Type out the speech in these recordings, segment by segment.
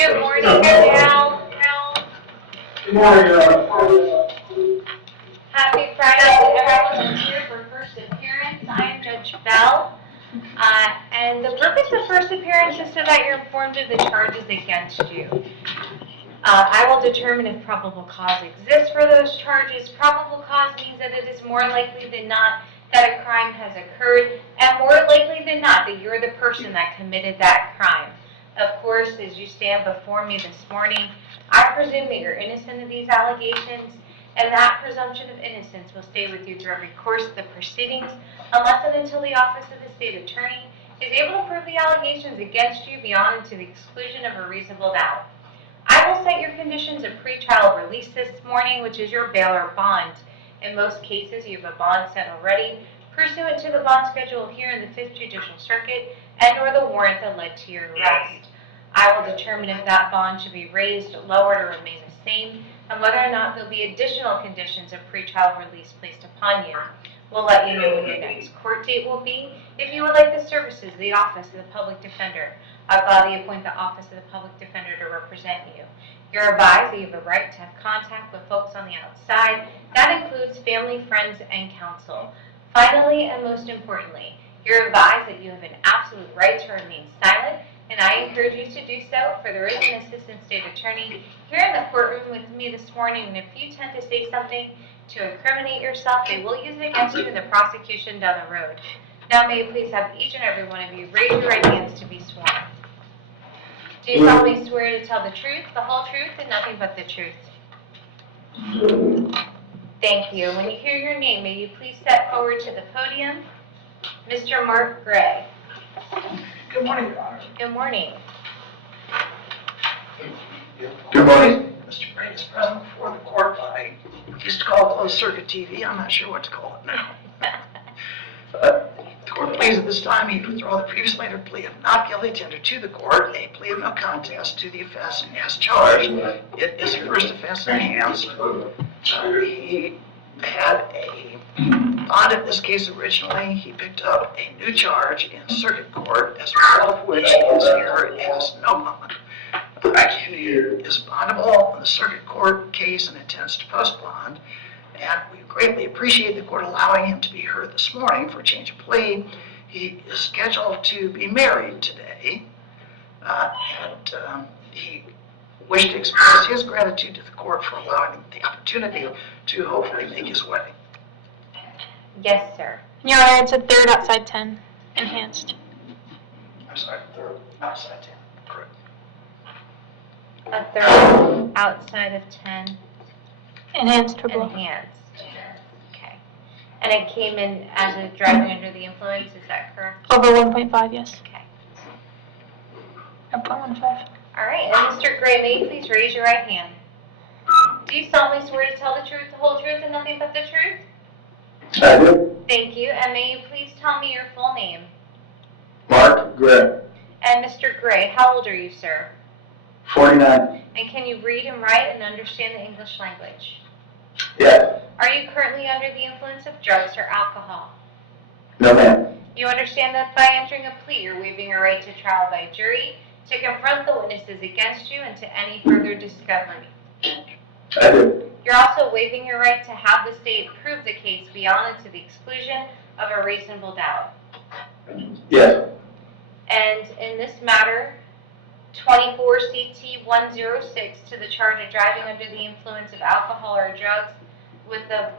Good morning, Hernando. Good morning, Happy Friday to everyone who's here for first appearance. I am Judge Bell. And the purpose of first appearance is so that you're informed of the charges against you. I will determine if probable cause exists for those charges. Probable cause means that it is more likely than not that a crime has occurred, and more likely than not that you're the person that committed that crime. Of course, as you stand before me this morning, I presume that you're innocent of these allegations, and that presumption of innocence will stay with you through every course of the proceedings, unless and until the Office of the State Attorney is able to prove the allegations against you beyond and to the exclusion of a reasonable doubt. I will set your conditions of pretrial release this morning, which is your bail or bond. In most cases, you have a bond set already, pursuant to the bond schedule here in the 5th Judicial Circuit, and or the warrant that led to your arrest. I will determine if that bond should be raised, lowered, or remain the same, and whether or not there will be additional conditions of pretrial release placed upon you. We'll let you know when your next court date will be. If you would like the services of the Office of the Public Defender, I'll gladly appoint the Office of the Public Defender to represent you. You're advised that you have a right to have contact with folks on the outside. That includes family, friends, and counsel. Finally, and most importantly, you're advised that you have an absolute right to remain silent, and I encourage you to do so, for there is an Assistant State Attorney here in the courtroom with me this morning, and if you tend to say something to incriminate yourself, they will use it against you in the prosecution down the road. Now may you please have each and every one of you raise your right hands to be sworn. Do you solemnly swear to tell the truth, the whole truth, and nothing but the truth? Thank you. When you hear your name, may you please step forward to the podium. Mr. Mark Gray. Good morning, Your Honor. Good morning. Good morning. Mr. Gray is present before the court by, we used to call it closed circuit TV. I'm not sure what to call it now. The court pleads at this time he withdraw the previously entered plea of not guilty tendered to the court, a plea of no contest to the offense as charged. It is the first offense enhanced. He had a bond in this case originally. He picked up a new charge in circuit court, as a result of which he is here as no bond. He is bondable in the circuit court case and intends to post bond. And we greatly appreciate the court allowing him to be heard this morning for a change of plea. He is scheduled to be married today, and he wished to express his gratitude to the court for allowing him the opportunity to hopefully make his wedding. Yes, sir. Your Honor, it's a third outside 10, enhanced. I'm sorry, third outside 10, correct. A third outside of 10. Enhanced for both. Enhanced. Okay. And it came in as a driving under the influence, is that correct? Over 1.5, yes. Okay. Or 0.15. All right, and Mr. Gray, may you please raise your right hand? Do you solemnly swear to tell the truth, the whole truth, and nothing but the truth? I do. Thank you, and may you please tell me your full name? Mark Gray, And Mr. Gray, how old are you, sir? 49. And can you read and write and understand the English language? Yes. Are you currently under the influence of drugs or alcohol? No, ma'am. You understand that by entering a plea, you're waiving your right to trial by jury, to confront the witnesses against you, and to any further discovery. I do. You're also waiving your right to have the state prove the case beyond and to the exclusion of a reasonable doubt. Yes. And in this matter, 24 CT 106 to the charge of driving under the influence of alcohol or drugs with a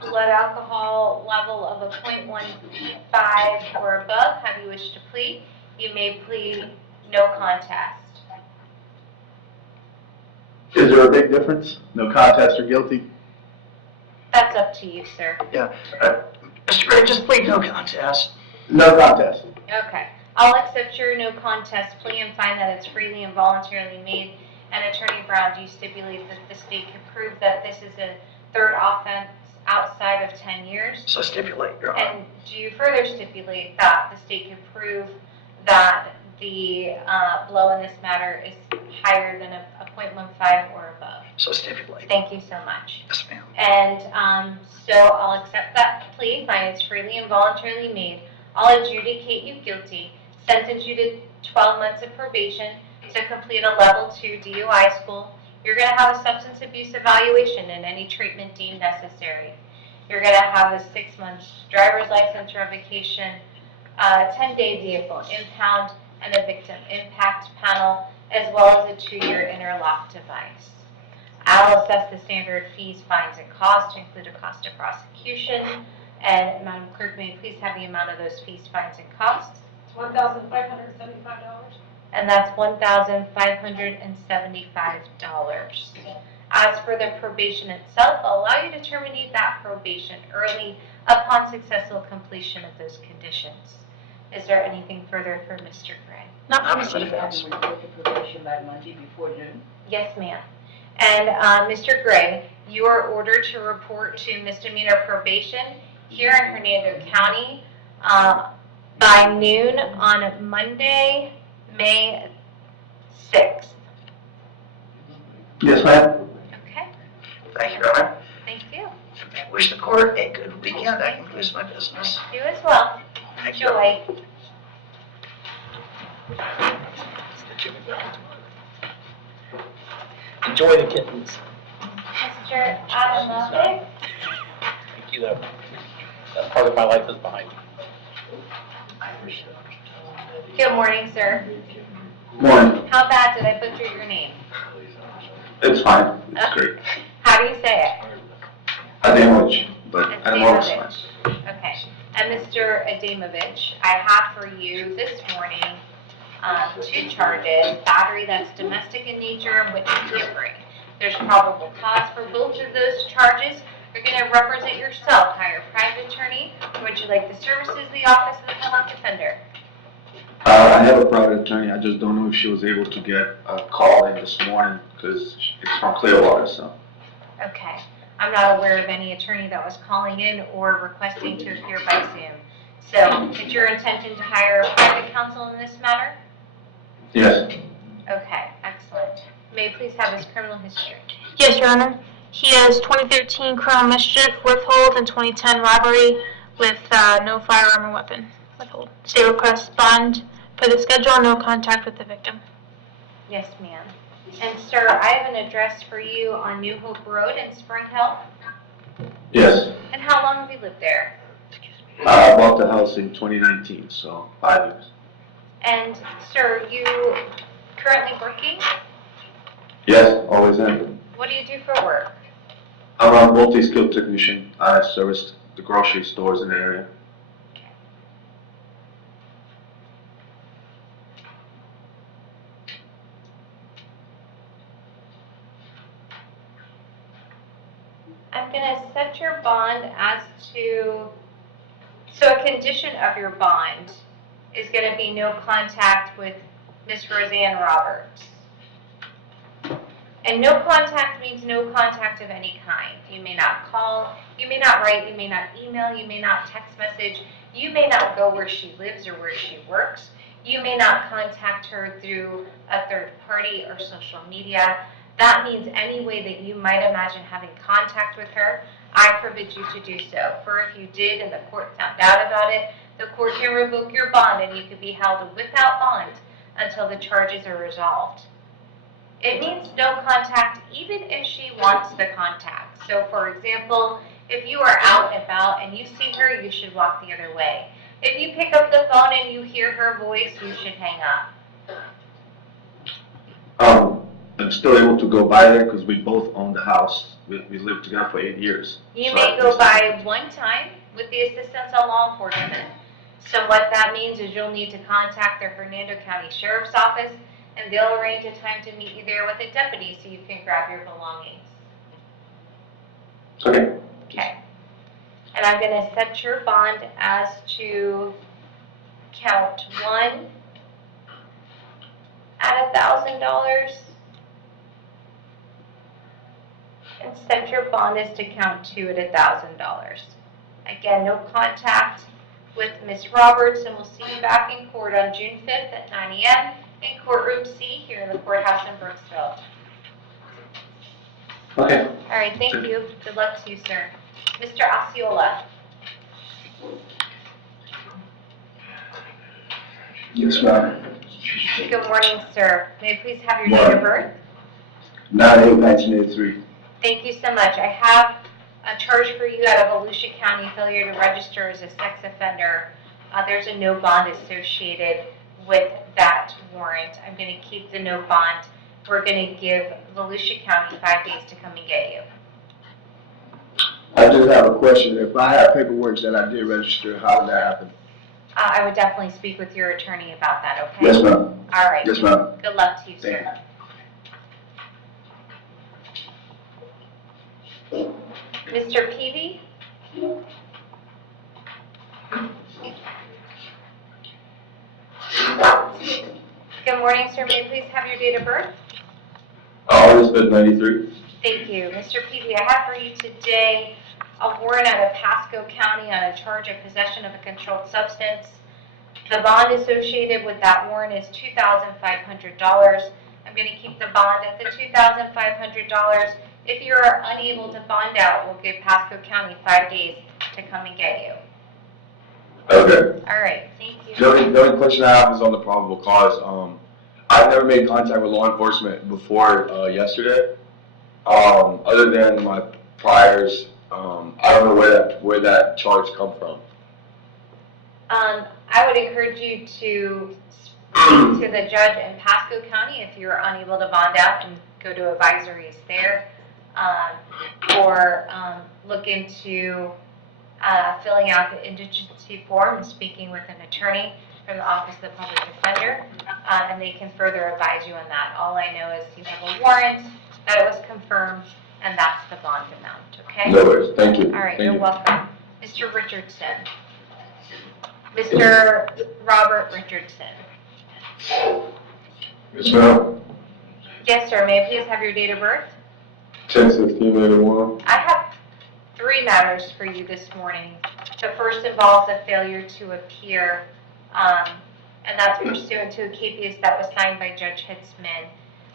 blood alcohol level of a 0.15 or above. Have you wished to plead? You may plead no contest. Is there a big difference? No contest or guilty? That's up to you, sir. Yeah. Mr. Gray, just plead no contest. No contest. Okay. I'll accept your no contest plea and find that it's freely and voluntarily made. And Attorney Brown, do you stipulate that the state can prove that this is a third offense outside of 10 years? So stipulate, Your Honor. And do you further stipulate that the state can prove that the blow in this matter is higher than a 0.15 or above? So stipulate. Thank you so much. Yes, ma'am. And so I'll accept that plea, find it's freely and voluntarily made. I'll adjudicate you guilty, sentence you to 12 months of probation, to complete a level 2 DUI school. You're going to have a substance abuse evaluation and any treatment deemed necessary. You're going to have a 6-month driver's license revocation, 10-day vehicle impound, and a victim impact panel, as well as a 2-year interlock device. I'll assess the standard fees, fines, and costs to include a cost of prosecution. And Madam Clerk, may I please have the amount of those fees, fines, and costs? $1,575. And that's $1,575. As for the probation itself, I'll allow you to terminate that probation early upon successful completion of those conditions. Is there anything further for Mr. Gray? Not Not for for the Mr. defense. We take the probation by Monday before noon. Yes, ma'am. And Mr. Gray, you are ordered to report to misdemeanor probation here in Hernando County by noon on Monday, May 6th. Yes, ma'am. Okay, Thank you, Your Honor. thank you. I wish the court a good weekend. That concludes my business. You as well. Thank you. Enjoy. Enjoy the kittens. Mr. Adamowicz? Thank you, though. That part of my life is behind me. Good morning, sir. Morning. How bad did I butcher your name? It's fine. It's great. How do you say it? Adamovich, but Adamovich is fine. Adamovich. Okay. And Mr. Adamovich, I have for you this morning 2 charges, battery that's domestic in nature and witness tampering. There's probable cause for both of those charges. You're going to represent yourself, hire a private attorney. Would you like the services of the Office of the Public Defender? I have a private attorney. I just don't know if she was able to get a call in this morning because it's from Clearwater, so. Okay. I'm not aware of any attorney that was calling in or requesting to appear by Zoom. So, it's your intention to hire a private counsel in this matter? Yes. Okay, excellent. May I please have his criminal history? Yes, Your Honor. He has 2013 criminal mischief, withhold, and 2010 robbery with no firearm or weapon. Withhold. State requests bond for the schedule, no contact with the victim. Yes, ma'am. And sir, I have an address for you on New Hope Road in Spring Hill. Yes. And how long have you lived there? I bought the house in 2019, so 5 years. And sir, you currently working? Yes, always am. What do you do for work? I'm a multi-skilled technician. I service the grocery stores in the area. I'm gonna set your bond as to, so a condition of your bond is gonna be no contact with Miss Roseanne Roberts. And no contact means no contact of any kind. You may not call, you may not write, you may not email, you may not text message, you may not go where she lives or where she works. You may not contact her through a third party or social media. That means any way that you might imagine having contact with her, I forbid you to do so. For if you did and the court found out about it, the court can revoke your bond and you could be held without bond until the charges are resolved. It means no contact even if she wants the contact. So for example, if you are out and about and you see her, you should walk the other way. If you pick up the phone and you hear her voice, you should hang up. I'm still able to go by there because we both own the house. We lived together for 8 years. You So may go by one time with the assistance of law enforcement. So what that means is you'll need to contact the Hernando County Sheriff's Office and they'll arrange a time to meet you there with a deputy so you can grab your belongings. Okay. Okay. And I'm going to set your bond as to count 1 at $1,000 and set your bond as to count 2 at $1,000. Again, no contact with Ms. Roberts, and we'll see you back in court on June 5th at 9 a.m. in courtroom C here in the courthouse in Brooksville. Okay. All right, thank you. Good luck to you, sir. Mr. Osceola. Yes, ma'am. Good morning, sir. May I please have your date of birth? 9/8/1983. Thank you so much. I have a charge for you out of Volusia County, failure to register as a sex offender. There's a no bond associated with that warrant. I'm going to keep the no bond. We're going to give Volusia County 5 days to come and get you. I just have a question. If I have paperwork that I did register, how did that happen? I would definitely speak with your attorney about that, okay? Yes, ma'am. All right. Yes, ma'am. Good luck to you, Thank sir. Mr. Peavy? Good morning, sir. May I please have your date of birth? August 5th, 93. Thank you. Mr. Peavy, I have for you today a warrant out of Pasco County on a charge of possession of a controlled substance. The bond associated with that warrant is $2,500. I'm going to keep the bond at the $2,500. If you are unable to bond out, we'll give Pasco County 5 days to come and get you. Okay. All right, thank you. The only question I have is on the probable cause. I've never made contact with law enforcement before yesterday. Other than my priors, I don't know where that charge come from. I would encourage you to speak to the judge in Pasco County if you're unable to bond out and go to advisories there, or look into filling out the indigency form and speaking with an attorney from the Office of the Public Defender, and they can further advise you on that. All I know is you have a warrant, that it was confirmed, and that's the bond amount, okay? No worries. Thank you. All right, Thank you're you. welcome. Mr. Richardson. Mr. Robert Richardson. Yes, ma'am. Yes, sir. May I please have your date of birth? 10/16/81. I have 3 matters for you this morning. The first involves a failure to appear, and that's pursuant to a KPS that was signed by Judge Hitzman.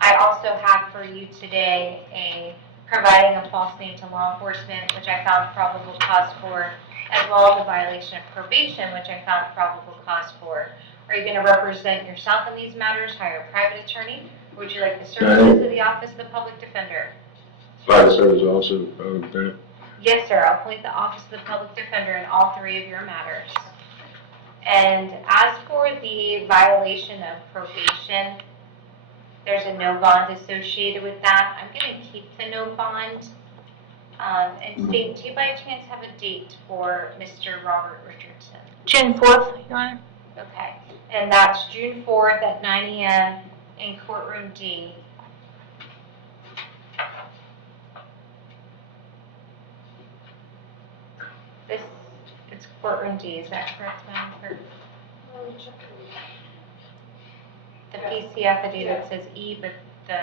I also have for you today providing a false name to law enforcement, which I found probable cause for, as well as a violation of probation, which I found probable cause for. Are you going to represent yourself in these matters, hire a private attorney, or would you like the services of the Office of the Public Defender? Private service also. Yes, sir. I'll appoint the Office of the Public Defender in all 3 of your matters. And as for the violation of probation, there's a no bond associated with that. I'm going to keep the no bond. And state, do you by chance have a date for Mr. Robert Richardson? June 4th, Your Honor. Okay. And that's June 4th at 9 a.m. in courtroom D. It's courtroom D, is that correct, Madam Clerk? The PC affidavit says E, but the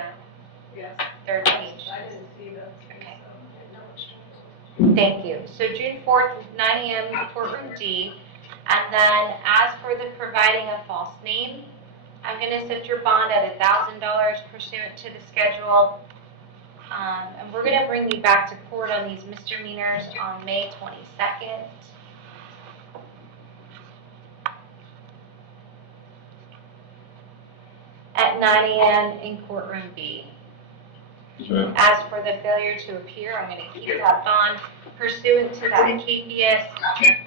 Yes. 3rd page. I didn't see that. Okay. Thank you. So June 4th, 9 a.m. courtroom D. And then as for the providing a false name, I'm going to set your bond at $1,000 pursuant to the schedule. And we're going to bring you back to court on these misdemeanors on May 22nd. At 9 a.m. in courtroom B. As for the failure to appear, I'm going to keep that bond pursuant to that KPS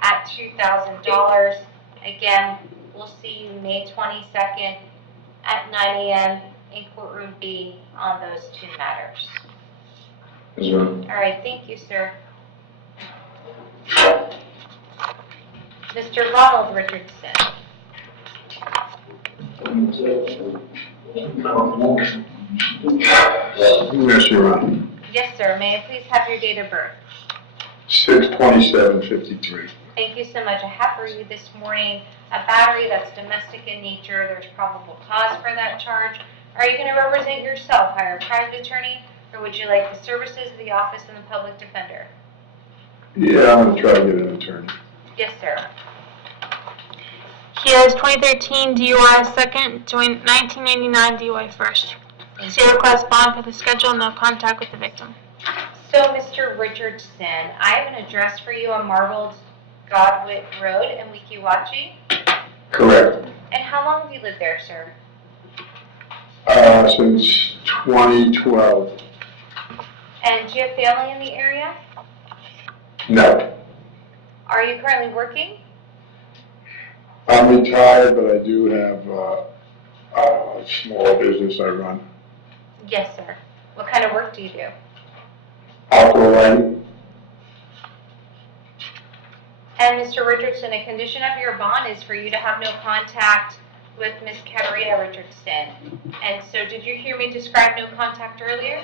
at $2,000. Again, we'll see you May 22nd at 9 a.m. in courtroom B on those 2 matters. Yes, ma'am. All right, thank you, sir. Mr. Ronald Richardson. Yes, Your Honor. Yes, sir. May I please have your date of birth? 6/27/53. Thank you so much. I have for you this morning a battery that's domestic in nature. There's probable cause for that charge. Are you going to represent yourself, hire a private attorney, or would you like the services of the Office of the Public Defender? Yeah, I'm gonna try to get an attorney. Yes, sir. He has 2013 DUI second, 1989 DUI first. State request bond for the schedule, no contact with the victim. So, Mr. Richardson, I have an address for you on Marbled Godwit Road in Wekiwachi. Correct. And how long have you lived there, sir? Since 2012. And do you have family in the area? No. Are you currently working? I'm retired, but I do have a small business I run. Yes, sir. What kind of work do you do? Outdoor lighting. And Mr. Richardson, a condition of your bond is for you to have no contact with Miss Katarina Richardson. And so did you hear me describe no contact earlier?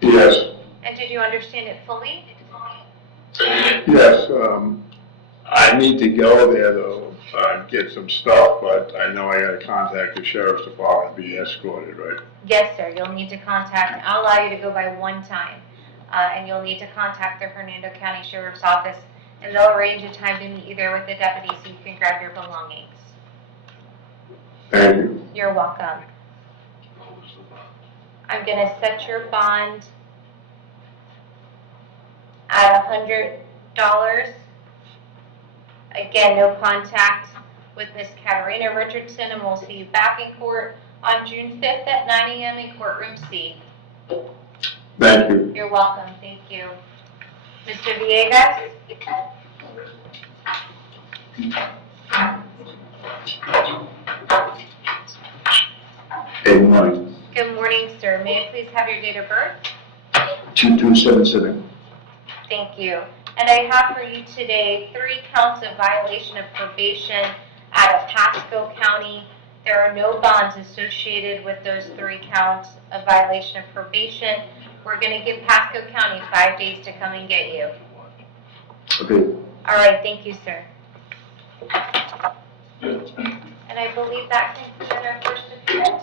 Yes. And did you understand it fully? Yes. I need to go there though, get some stuff, but I know I gotta contact the sheriff's department and be escorted, right? Yes, sir. You'll need to contact, I'll allow you to go by one time. And you'll need to contact the Hernando County Sheriff's Office, and they'll arrange a time to meet you there with the deputy so you can grab your belongings. Thank you. You're welcome. I'm gonna set your bond at $100. Again, no contact with Miss Katarina Richardson, and we'll see you back in court on June 5th at 9 a.m. in courtroom C. Thank you. You're welcome. Thank you. Mr. Villegas? Good morning. Good morning, sir. May I please have your date of birth? 2277. Thank you. And I have for you today 3 counts of violation of probation out of Pasco County. There are no bonds associated with those 3 counts of violation of probation. We're going to give Pasco County 5 days to come and get you. Okay. All right, thank you, sir. And I believe that concludes our first appearance.